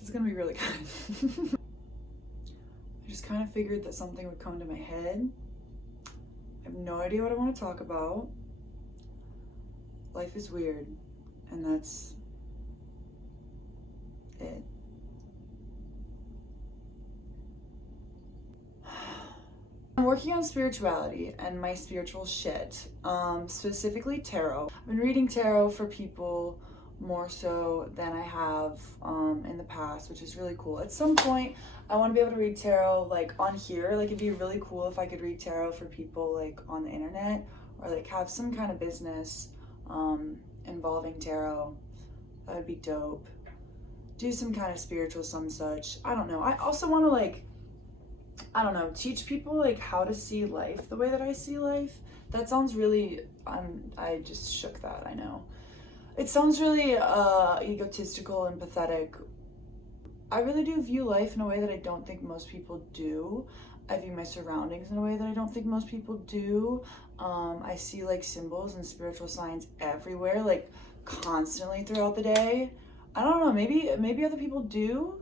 This is gonna be really good. I just kind of figured that something would come to my head. I have no idea what I want to talk about. Life is weird, and that's it. I'm working on spirituality and my spiritual shit, specifically tarot. I've been reading tarot for people more so than I have in the past, which is really cool. At some point, I want to be able to read tarot like on here. Like, it'd be really cool if I could read tarot for people like on the internet, or like have some kind of business involving tarot. That would be dope. Do some kind of spiritual some such. I don't know. I also want to like, I don't know, teach people like how to see life the way that I see life. That sounds really, I just shook that, I know. It sounds really egotistical and pathetic. I really do view life in a way that I don't think most people do. I view my surroundings in a way that I don't think most people do. I see like symbols and spiritual signs everywhere, like constantly throughout the day. I don't know, maybe other people do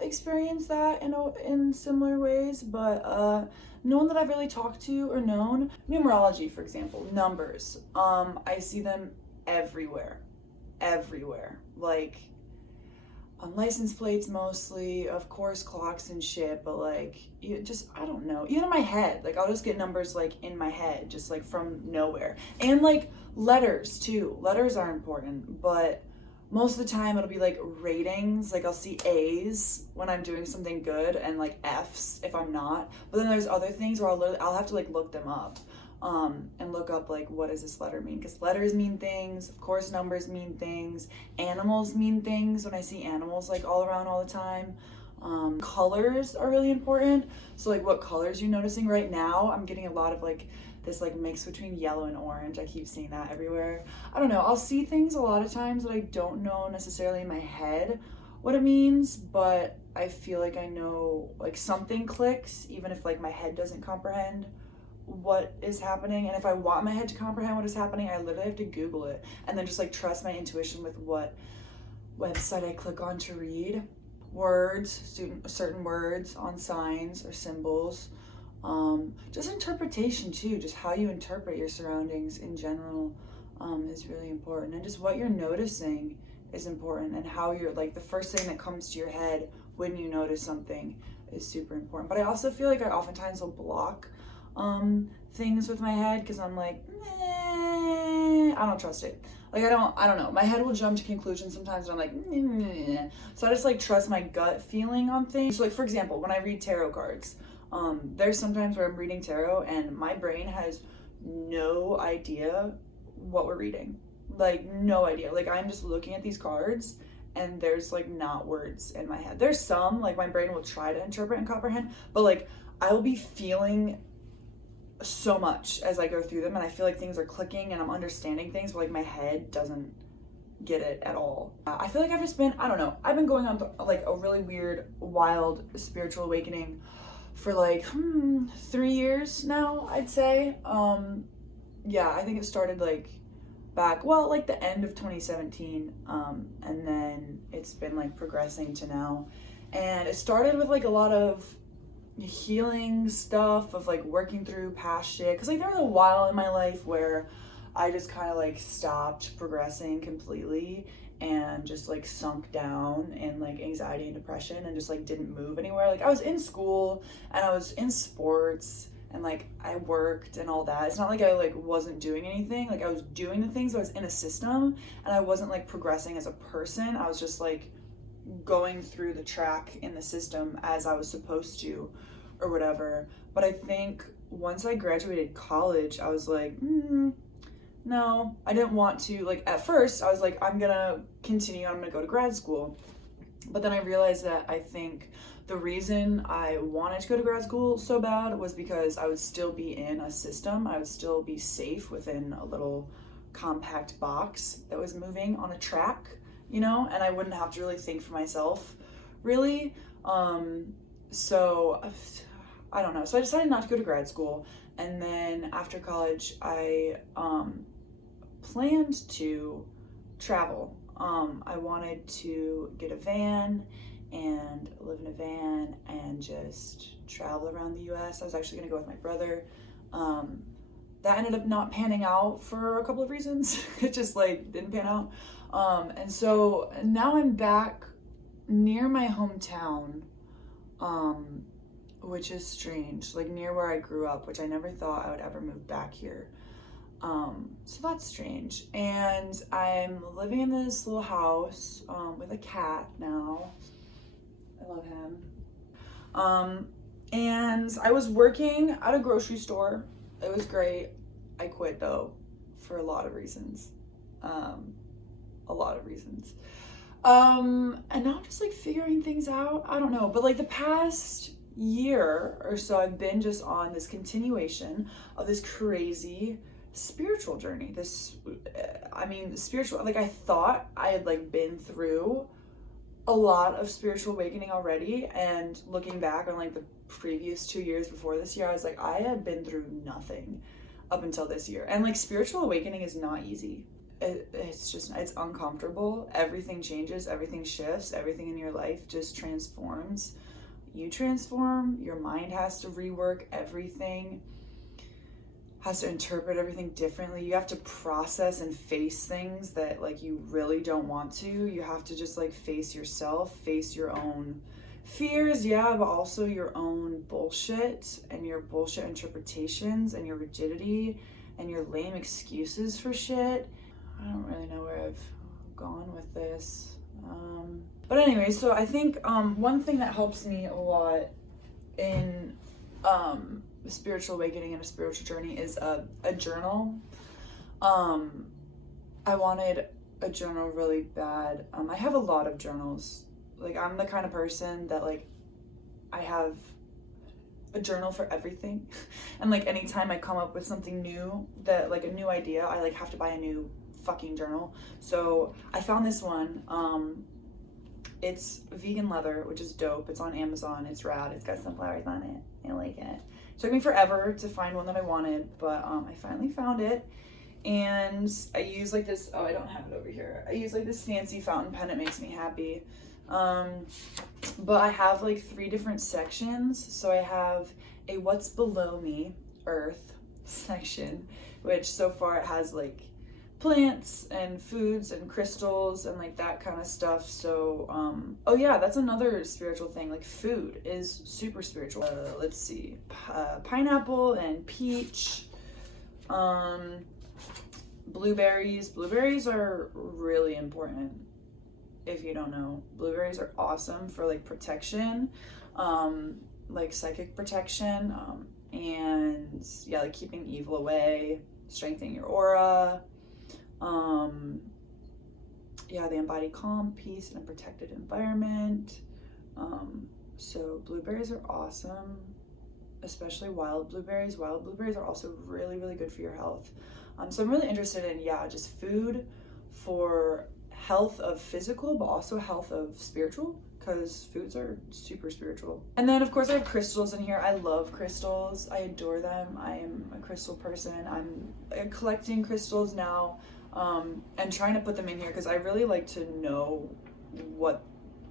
experience that in similar ways, but no one that I've really talked to or known. Numerology, for example, numbers. I see them everywhere, like on license plates mostly, of course clocks and shit, but like I don't know, even in my head, like I'll just get numbers like in my head just like from nowhere. And like letters too. Letters are important, but most of the time it'll be like ratings. Like I'll see A's when I'm doing something good and like F's if I'm not. But then there's other things where I'll have to like look them up and look up like, what does this letter mean? Because letters mean things, of course numbers mean things, animals mean things when I see animals like all around all the time. Colors are really important. So like what colors you're noticing right now, I'm getting a lot of like this like mix between yellow and orange. I keep seeing that everywhere. I don't know, I'll see things a lot of times that I don't know necessarily in my head what it means, but I feel like I know like something clicks even if like my head doesn't comprehend what is happening. And if I want my head to comprehend what is happening, I literally have to Google it and then just like trust my intuition with what website I click on to read. Words, certain words on signs or symbols. Just interpretation too, just how you interpret your surroundings in general is really important, and just what you're noticing is important, and how you're like the first thing that comes to your head when you notice something is super important. But I also feel like I oftentimes will block things with my head because I'm like, I don't trust it. Like I don't know. My head will jump to conclusions sometimes and I'm like, meh. So I just like trust my gut feeling on things. So like for example, when I read tarot cards, there's sometimes where I'm reading tarot and my brain has no idea what we're reading. Like no idea. Like I'm just looking at these cards and there's like not words in my head. There's some, like my brain will try to interpret and comprehend, but like I will be feeling so much as I go through them and I feel like things are clicking and I'm understanding things, but like my head doesn't get it at all. I feel like I've just been, I don't know, I've been going on like a really weird, wild spiritual awakening for like 3 years now, I'd say. Yeah, I think it started like back, well, like the end of 2017, and then it's been like progressing to now. And it started with like a lot of healing stuff of like working through past shit, because like there was a while in my life where I just kind of like stopped progressing completely and just like sunk down in like anxiety and depression and just like didn't move anywhere. Like I was in school and I was in sports and like I worked and all that. It's not like I like wasn't doing anything. Like I was doing the things. I was in a system and I wasn't like progressing as a person. I was just like going through the track in the system as I was supposed to or whatever. But I think once I graduated college, I was like, no, I didn't want to. Like at first I was like, I'm gonna continue, I'm gonna go to grad school. But then I realized that I think the reason I wanted to go to grad school so bad was because I would still be in a system. I would still be safe within a little compact box that was moving on a track, you know, and I wouldn't have to really think for myself, really. So I don't know. So I decided not to go to grad school. And then after college, I planned to travel I wanted to get a van and live in a van and just travel around the US. I was actually gonna go with my brother. That ended up not panning out for a couple of reasons. It just like didn't pan out. And so now I'm back near my hometown, which is strange, like near where I grew up, which I never thought I would ever move back here. So that's strange. And I'm living in this little house with a cat now. I love him. And I was working at a grocery store. It was great. I quit though for a lot of reasons. And now I'm just like figuring things out. I don't know, but like the past year or so, I've been just on this continuation of this crazy spiritual journey. Spiritual, like I thought I had like been through a lot of spiritual awakening already, and looking back on like the previous 2 years before this year, I was like, I had been through nothing up until this year. And like spiritual awakening is not easy. It's uncomfortable. Everything changes, everything shifts, everything in your life just transforms. You transform, your mind has to rework everything, has to interpret everything differently. You have to process and face things that like you really don't want to. You have to just like face yourself, face your own fears, yeah, but also your own bullshit and your bullshit interpretations and your rigidity and your lame excuses for shit. I don't really know where I've gone with this. But anyway, so I think one thing that helps me a lot in spiritual awakening and a spiritual journey is a journal. I wanted a journal really bad. I have a lot of journals. Like I'm the kind of person that like I have a journal for everything. And like anytime I come up with something new, that like a new idea, I like have to buy a new fucking journal. So I found this one. It's vegan leather, which is dope. It's on Amazon. It's rad. It's got sunflowers on it. I like it. Took me forever to find one that I wanted, but I finally found it. And I use like this, oh, I don't have it over here. I use like this fancy fountain pen. It makes me happy. But I have like 3 different sections. So I have a what's below me, earth section, which so far it has like plants and foods and crystals and like that kind of stuff. So oh yeah, that's another spiritual thing. Like food is super spiritual. Let's see, pineapple and peach, blueberries are really important. If you don't know, blueberries are awesome for like protection, like psychic protection, and yeah, like keeping evil away, strengthening your aura. Yeah, they embody calm, peace, and a protected environment. So blueberries are awesome, especially wild blueberries. Wild blueberries are also really, really good for your health. So I'm really interested in, yeah, just food for health of physical, but also health of spiritual, because foods are super spiritual. And then of course I have crystals in here. I love crystals. I adore them. I am a crystal person. I'm collecting crystals now, and trying to put them in here because I really like to know what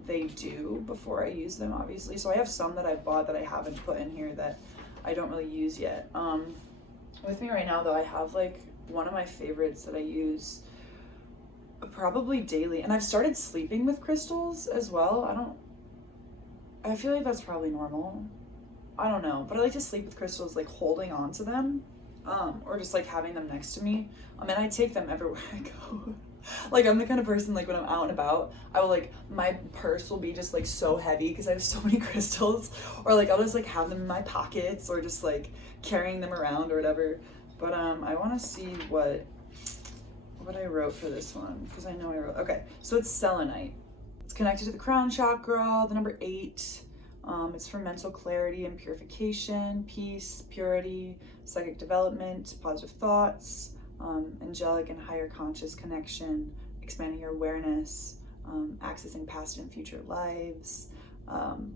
they do before I use them, obviously. So I have some that I bought that I haven't put in here that I don't really use yet. With me right now though, I have like one of my favorites that I use probably daily, and I've started sleeping with crystals as well. I feel like that's probably normal. I don't know, but I like to sleep with crystals, like holding on to them, or just like having them next to me. And I take them everywhere I go. Like I'm the kind of person, like when I'm out and about, I will like, my purse will be just like so heavy because I have so many crystals, or like I'll just like have them in my pockets or just like carrying them around or whatever. But I want to see what I wrote for this one, because I know I wrote, okay, so it's selenite. It's connected to the crown chakra, the number 8. It's for mental clarity and purification, peace, purity, psychic development, positive thoughts, angelic and higher conscious connection, expanding your awareness, accessing past and future lives,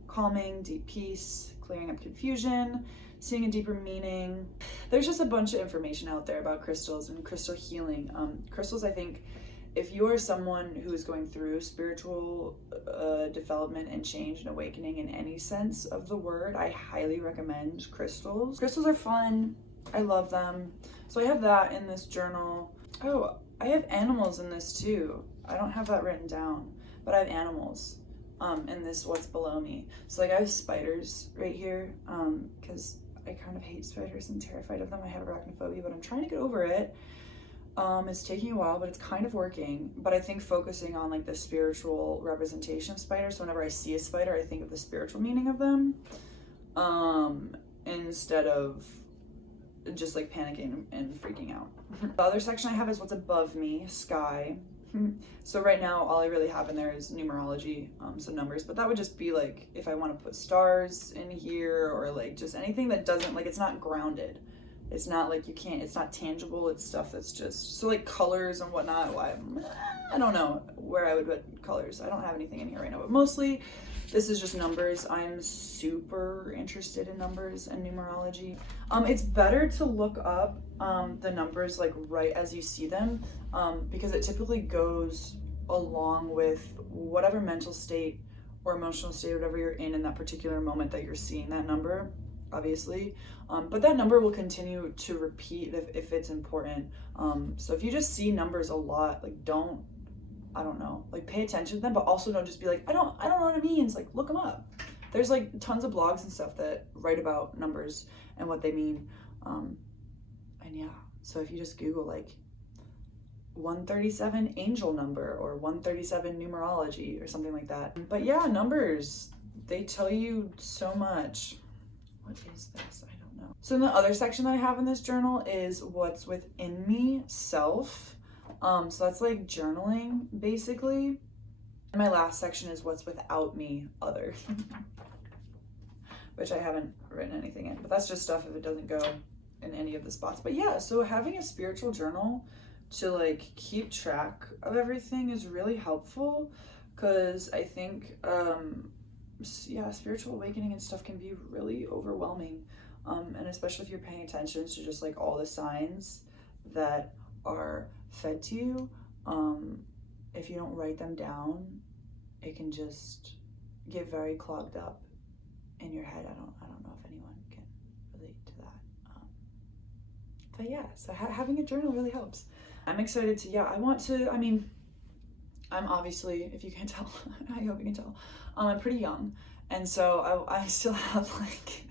calming, deep peace, clearing up confusion, seeing a deeper meaning. There's just a bunch of information out there about crystals and crystal healing. Crystals, I think, if you are someone who is going through spiritual development and change and awakening in any sense of the word, I highly recommend crystals. Crystals are fun. I love them. So I have that in this journal. Oh, I have animals in this too. I don't have that written down, but I have animals in this what's below me. So like I have spiders right here because I kind of hate spiders and terrified of them. I have arachnophobia, but I'm trying to get over it. It's taking a while, but it's kind of working. But I think focusing on like the spiritual representation of spiders, so whenever I see a spider, I think of the spiritual meaning of them, instead of just like panicking and freaking out. The other section I have is what's above me, sky. So right now, all I really have in there is numerology, some numbers, but that would just be like if I want to put stars in here or like just anything that doesn't, like, it's not grounded. It's not like you can't, it's not tangible. It's stuff that's just, so like colors and whatnot. Why? I don't know where I would put colors. I don't have anything in here right now, but mostly this is just numbers. I'm super interested in numbers and numerology. It's better to look up the numbers like right as you see them, because it typically goes along with whatever mental state or emotional state or whatever you're in that particular moment that you're seeing that number, obviously. But that number will continue to repeat if it's important. So if you just see numbers a lot, like I don't know, like pay attention to them, but also don't just be like, I don't know what it means. Like look them up. There's like tons of blogs and stuff that write about numbers and what they mean. And yeah, so if you just Google like 137 angel number or 137 numerology or something like that. But yeah, numbers, they tell you so much. What is this? I don't know. So in the other section that I have in this journal is what's within me, self. So that's like journaling basically. And my last section is what's without me, other. Which I haven't written anything in, but that's just stuff if it doesn't go in any of the spots. But yeah, so having a spiritual journal to like keep track of everything is really helpful, because I think spiritual awakening and stuff can be really overwhelming, and especially if you're paying attention to just like all the signs that are fed to you. If you don't write them down, it can just get very clogged up in your head. I don't know if anyone can relate to that, but yeah, so having a journal really helps. I'm excited to, I'm obviously, if you can't tell, I hope you can tell, I'm pretty young, and so I still have like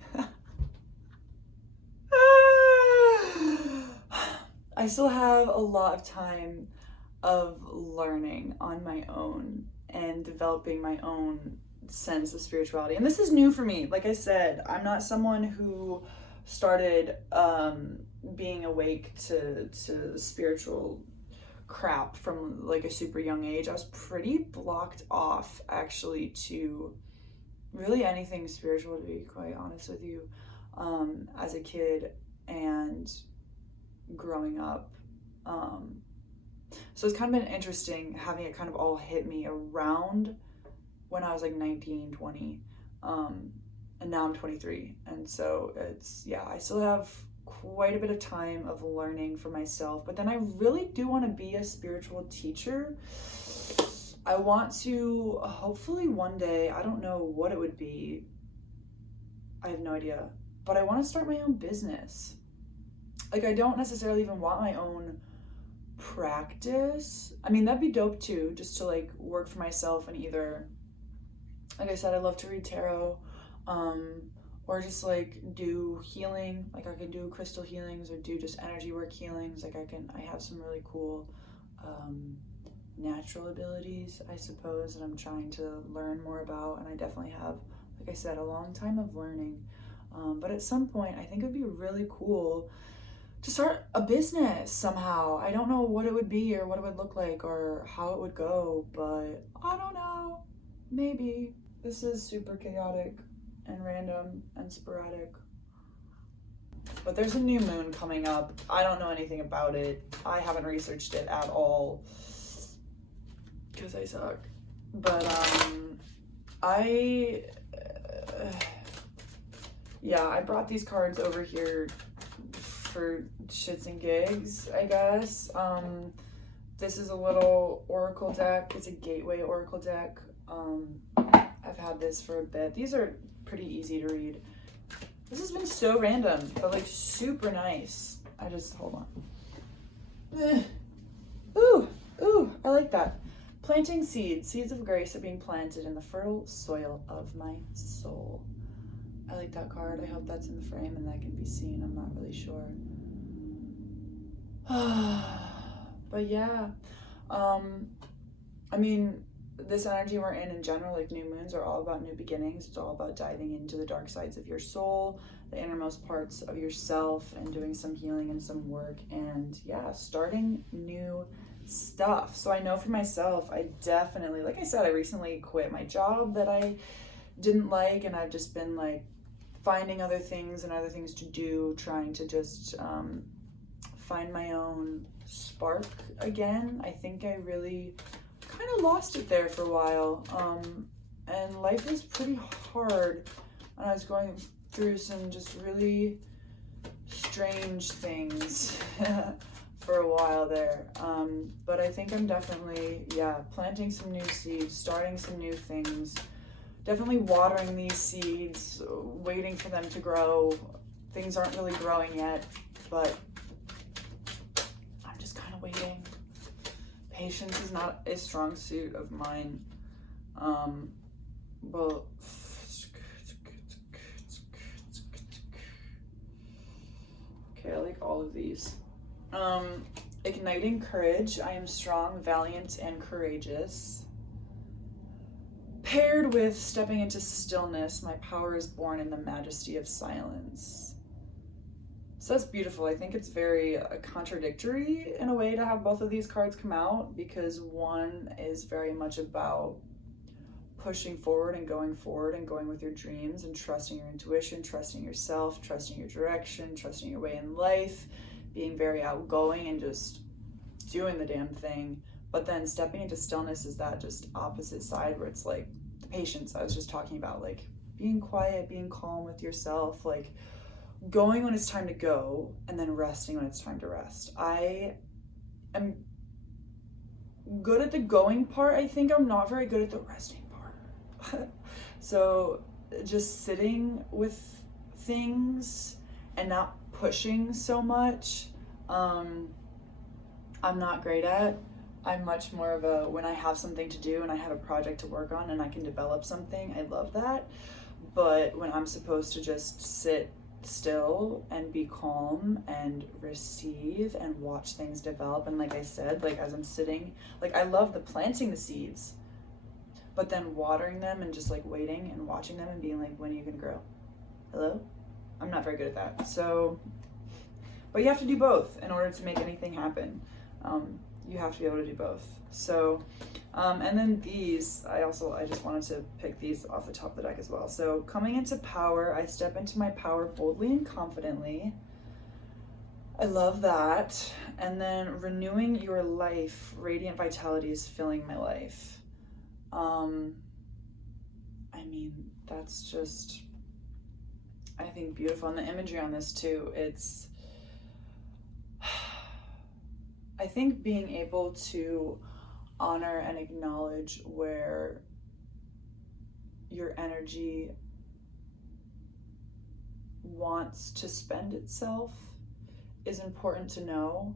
I still have a lot of time of learning on my own and developing my own sense of spirituality. And this is new for me. Like I said, I'm not someone who started being awake to spiritual crap from like a super young age. I was pretty blocked off actually to really anything spiritual, to be quite honest with you, as a kid and growing up. So it's kind of been interesting having it kind of all hit me around when I was like 19, 20, and now I'm 23. And so it's, yeah, I still have quite a bit of time of learning for myself, but then I really do want to be a spiritual teacher. I want to, hopefully one day, I don't know what it would be, I have no idea, but I want to start my own business. Like, I don't necessarily even want my own practice. I mean, that'd be dope too, just to like work for myself and either, like I said, I love to read tarot, or just like do healing. Like I can do crystal healings or do just energy work healings. Like I have some really cool natural abilities, I suppose, that I'm trying to learn more about. And I definitely have, like I said, a long time of learning. But at some point, I think it would be really cool to start a business somehow. I don't know what it would be or what it would look like or how it would go, but I don't know. Maybe. This is super chaotic and random and sporadic. But there's a new moon coming up. I don't know anything about it. I haven't researched it at all because I suck. But I brought these cards over here for shits and gigs, I guess. This is a little oracle deck. It's a gateway oracle deck. I've had this for a bit. These are pretty easy to read. This has been so random, but like super nice. Hold on. Ooh, I like that. Planting seeds. Seeds of grace are being planted in the fertile soil of my soul. I like that card. I hope that's in the frame and that can be seen. I'm not really sure. But yeah, I mean, this energy we're in general, like new moons, are all about new beginnings. It's all about diving into the dark sides of your soul, the innermost parts of yourself, and doing some healing and some work, and yeah, starting new stuff. So I know for myself, I definitely, like I said, I recently quit my job that I didn't like, and I've just been like finding other things and other things to do, trying to just find my own spark again. I think I really kind of lost it there for a while, and life was pretty hard, and I was going through some just really strange things for a while there, but I think I'm definitely, planting some new seeds, starting some new things, definitely watering these seeds, waiting for them to grow. Things aren't really growing yet, but I'm just kind of waiting. Patience is not a strong suit of mine, but okay, I like all of these. Igniting courage. I am strong, valiant, and courageous. Paired with stepping into stillness, my power is born in the majesty of silence. So that's beautiful. I think it's very contradictory in a way to have both of these cards come out, because one is very much about pushing forward and going with your dreams and trusting your intuition, trusting yourself, trusting your direction, trusting your way in life, being very outgoing and just doing the damn thing. But then stepping into stillness is that just opposite side where it's like the patience I was just talking about, like being quiet, being calm with yourself, like going when it's time to go and then resting when it's time to rest. I am good at the going part. I think I'm not very good at the resting part. So just sitting with things and not pushing so much, I'm not great at. I'm much more of a, when I have something to do and I have a project to work on and I can develop something, I love that. But when I'm supposed to just sit still and be calm and receive and watch things develop, and like I said, like as I'm sitting, like I love the planting the seeds, but then watering them and just like waiting and watching them and being like, when are you gonna grow? Hello? I'm not very good at that. So, but you have to do both in order to make anything happen. You have to be able to do both. So, and then these, I just wanted to pick these off the top of the deck as well. So coming into power, I step into my power boldly and confidently. I love that. And then renewing your life, radiant vitality is filling my life. I mean, that's just, I think, beautiful. And the imagery on this too, it's, I think being able to honor and acknowledge where your energy wants to spend itself is important to know,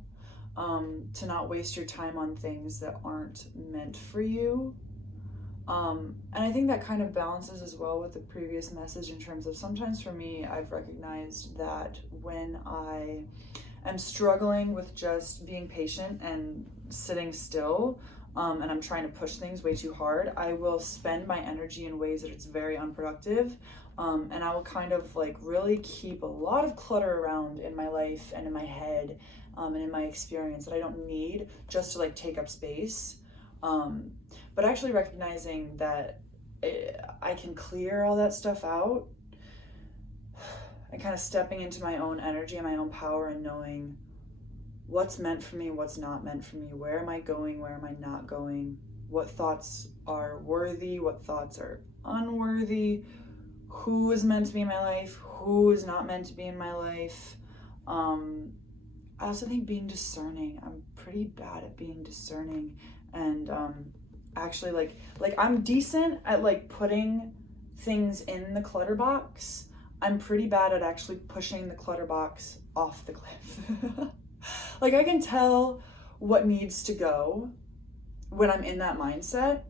to not waste your time on things that aren't meant for you. And I think that kind of balances as well with the previous message in terms of, sometimes for me, I've recognized that when I am struggling with just being patient and sitting still, and I'm trying to push things way too hard, I will spend my energy in ways that it's very unproductive, and I will kind of like really keep a lot of clutter around in my life and in my head, and in my experience that I don't need, just to like take up space. But actually recognizing that I can clear all that stuff out, and kind of stepping into my own energy and my own power and knowing what's meant for me, what's not meant for me, where am I going, where am I not going, what thoughts are worthy, what thoughts are unworthy, who is meant to be in my life, who is not meant to be in my life. I also think being discerning, I'm pretty bad at being discerning and actually like I'm decent at like putting things in the clutter box. I'm pretty bad at actually pushing the clutter box off the cliff. Like I can tell what needs to go when I'm in that mindset,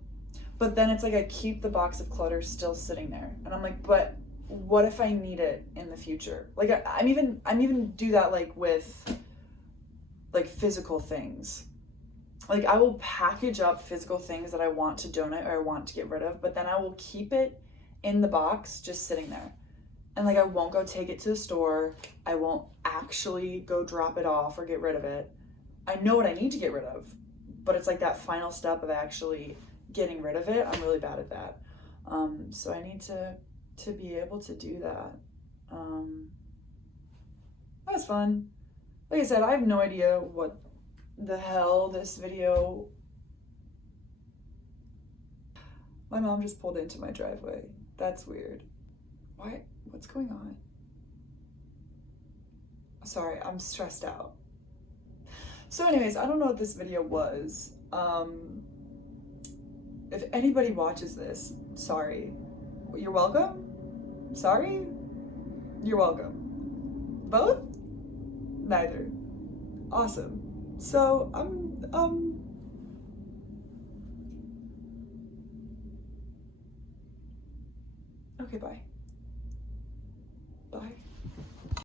but then it's like I keep the box of clutter still sitting there, and I'm like, but what if I need it in the future? Like I'm even do that like with like physical things. Like I will package up physical things that I want to donate or I want to get rid of, but then I will keep it in the box just sitting there. And like I won't go take it to the store. I won't actually go drop it off or get rid of it. I know what I need to get rid of, but it's like that final step of actually getting rid of it. I'm really bad at that. So I need to be able to do that. That was fun. Like I said, I have no idea what the hell this video. My mom just pulled into my driveway. That's weird. Why? What's going on? Sorry, I'm stressed out. So anyways, I don't know what this video was. If anybody watches this, sorry. You're welcome? Sorry? You're welcome. Both? Neither. Awesome. So, okay, bye. Bye.